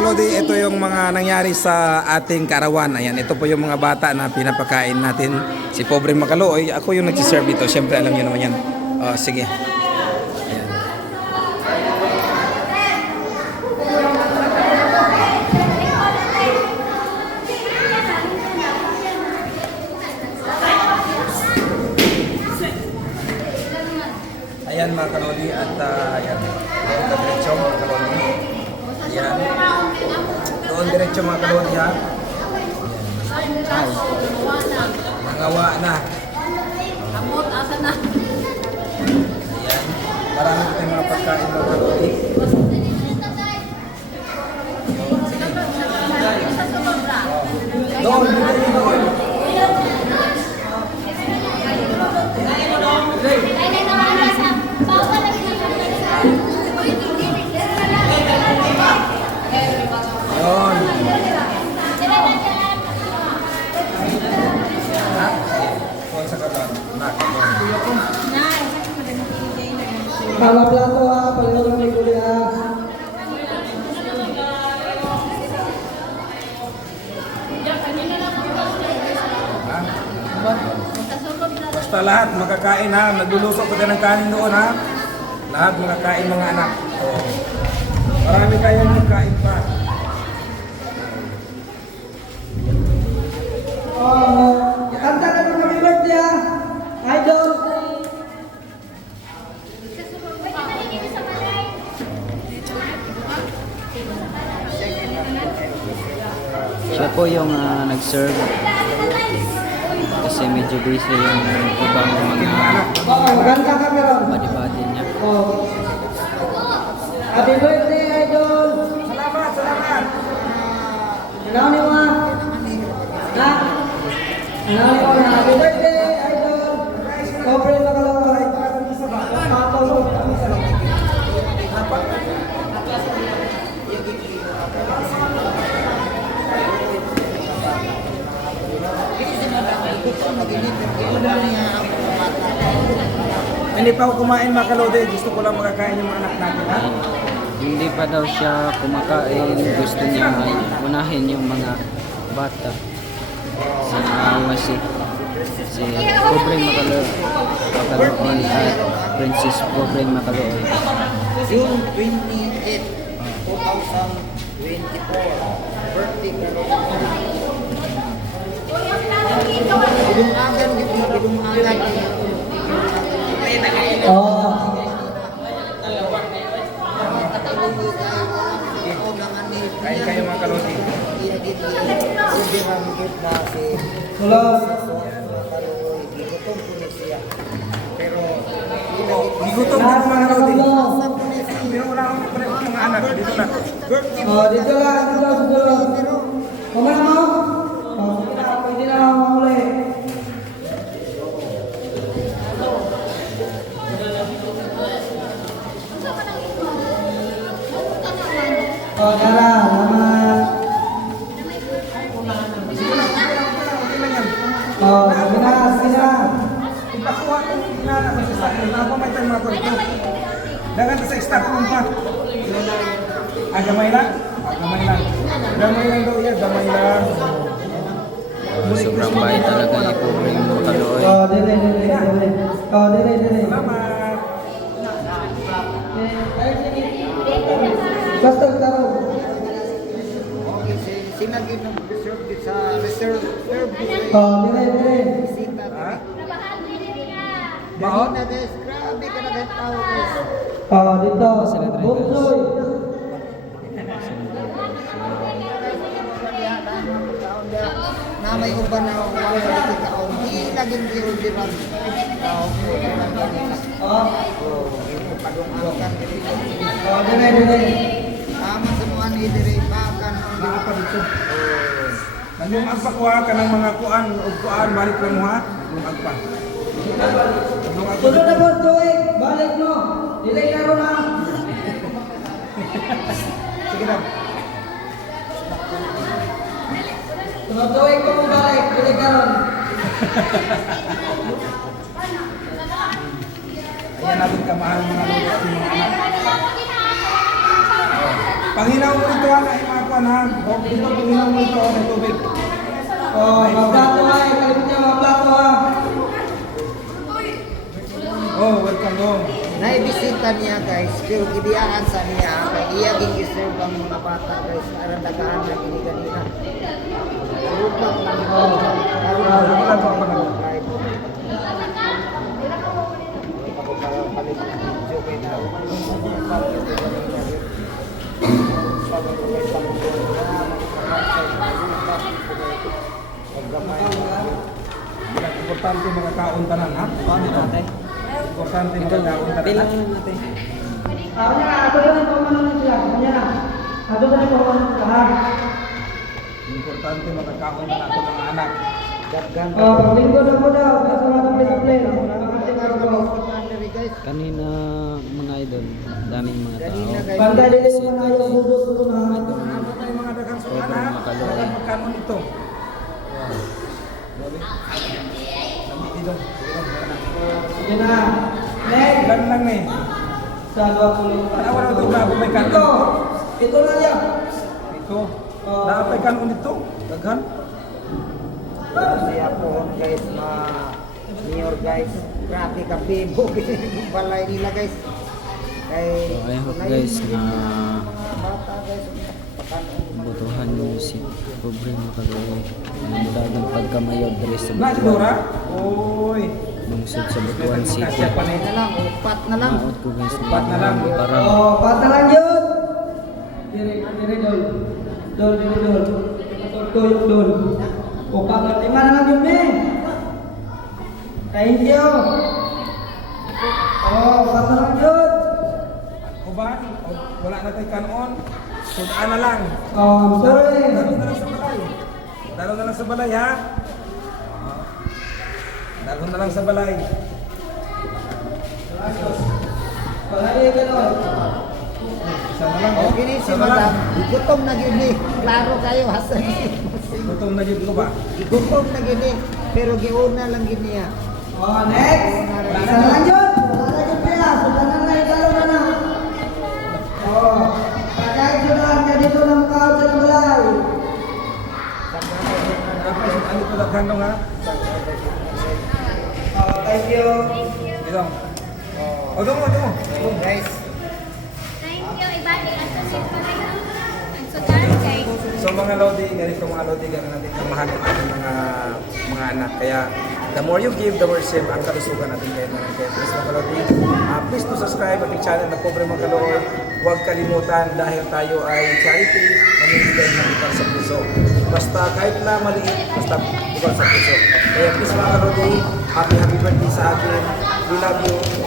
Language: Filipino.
Kalodi, ito yung mga nangyari sa ating karawan. Ayan, ito po yung mga bata na pinapakain natin. Si Pobre Makaloy, ako yung nag-serve dito. Siyempre, alam niyo naman yan. Sige. Ayan. Ayan mga Kalodi, at ayan. Doon diretso mga Kalodi. Ayan. Doon diretso mga Kalodi ha. Ay. Nangawa na. Amot, asa na? Ayan. Marami ko tayong mga pagkain mga Kalodi. Doon, doon. Yun. Sa katawan. Pala plato ha, pala may guli ha. Basta lahat makakain ha. Nagluluto ko din ng kanin doon ha. Lahat makakain mga anak. Marami kayong magkain pa. Kanta na ng happy birthday ha. Idol. Siya po yung nag-serve kasi medyo busy yung ibang mga Kanta ka meron. body niya. Happy birthday idol. Salamat, salamat. Ano ni mo ha? Ha? Ano ni mo na happy birthday idol. Pobre Makaloy. Papalo. Hindi pa ako kumain mga Kalodi. Gusto ko lang makakain yung mga anak natin ha. Hindi pa daw siya kumakain, gusto niya unahin yung mga bata. Si Pobre Makaloy at Princess Pobre Makaloy. June 28, 2024, birthday ko. Bidungagan, bidungagan. Kain kayo mga Kalodi. Tulog. Gigutom din mga Kalodi. Pero wala akong mga anak. Dito na. Dito lang, dito lang. Kumana mo? Pwede na ako muli. Dara, lamat. Sige na. Ipakuha ko yung inanak sa stock room. Ako may tayo mga Kalodi. Dagan sa stock room pa. Gamay lang? Gamay lang. Gamay lang daw yan. Gamay lang. Sobrang bait talaga ni Pobre Makaloy. Dire. Salamat. Basta taro. Okay, sinagin ng reserve sa reserve. Dire. Bisita. Maot? Kanina guys, grabe ka na kahit tao guys. Dito. Buksoy. Na may uban na wala sa taon. Di laging biro di ba? Padungakan Dire. tama sa mga ni dire pakan ang Naa pa dito. Nagmumag pa kuha ka ng mga kuan o kuan. Balik lang mo ha. Nagmumag pa. Nagmumag pa. Sunod na po, tuwing. Balik mo. Dilay na ro na. Sige na. Sunod tuwing ko mo balik. Dilay ka ron. Ayan natin kamahal mga lolo at mga anak. Panghinaw mo ito ha, ay mga kuwan ha. Dito, panghinaw mo ito, may tubig. Oh, maplato ha. Kalimut niya maplato ha. Oh, welcome home. Naibisita niya guys, pero gibiyaan sa niya, kay iya gigiserve ang mga bata guys, aron dagaan na gini ganina. Lupak lang ko. Importante mga kaon tanan ha. Paano natin? Importante mga kaon tanan. Kailangan natin. Ako na, ato na yung pamanan sila. Kanya na. Ato na yung pamanan sila ha. Importante mga kaon tanan ato mga anak. Oh, linggo na po daw. Kaso nga na play. Kanina mga idol, daming mga tao. Pagka dili yung mga yung bubos ko na. Ano tayo mga daghang sukan ha? Makaloy. Magkanon ito. Dito. Sige na. Next. Ilan lang eh. Sa 20. Ano wala ito grabe may kanon. Ito. Ito na yan. Ito. Dapat kanon ito. Daghan. Siya po guys, mayor guys, grabe ka bibo, yung balay nila guys. Kay, So I hope guys na bata guys, butuhan mo si Pobre Makaloy. Ang pagkamayod diri sa Na si Dora. Oy. lungsod sa Butuan City. Siya pa na na. lang, upat na lang. Maot ko guys Upat na lang. para Oh, patalan yun. Dire dol. Dol. Tuyok dol. O pagkat lima na lang yun eh. Thank you. Oh, patalan yun. O ba? O, wala na tayo kanon. Sudan na lang. Oh, sorry. Dalo na lang sa balay. Dalo na lang sa balay ha. Dalo na lang sa balay. Palagi ka doon. Isa na lang. O, gini si Isa na lang. madam, gutom na gini. Klaro kayo, hasan. Gutom na dito ko ba? Gutom na gini, pero giuna lang gini ya. Oh, next. Patalan yun. Patalan yun kaya. Sudanan na ikalo na na. Oh, pagkain sudan ka dito ng kao sa balay. Tapos ano ito daghan dong ha? Oh, thank you. Dito. O doon mo. Guys, Thank you, ibalik at sa sito na yun. Ang sudan kay So mga lodi, ganito mga lodi, ganun natin kamahan ng ating mga anak. Kaya the more you give, the more save ang kalusugan natin kayo natin. Kaya please mga lodi, please to subscribe ating channel na Pobre Makaloy. Huwag kalimutan dahil tayo ay charity, mamimigay ng bukal sa puso. Basta kahit na maliit, basta bukal sa puso. Kaya please mga lodi, happy birthday sa akin. We love you.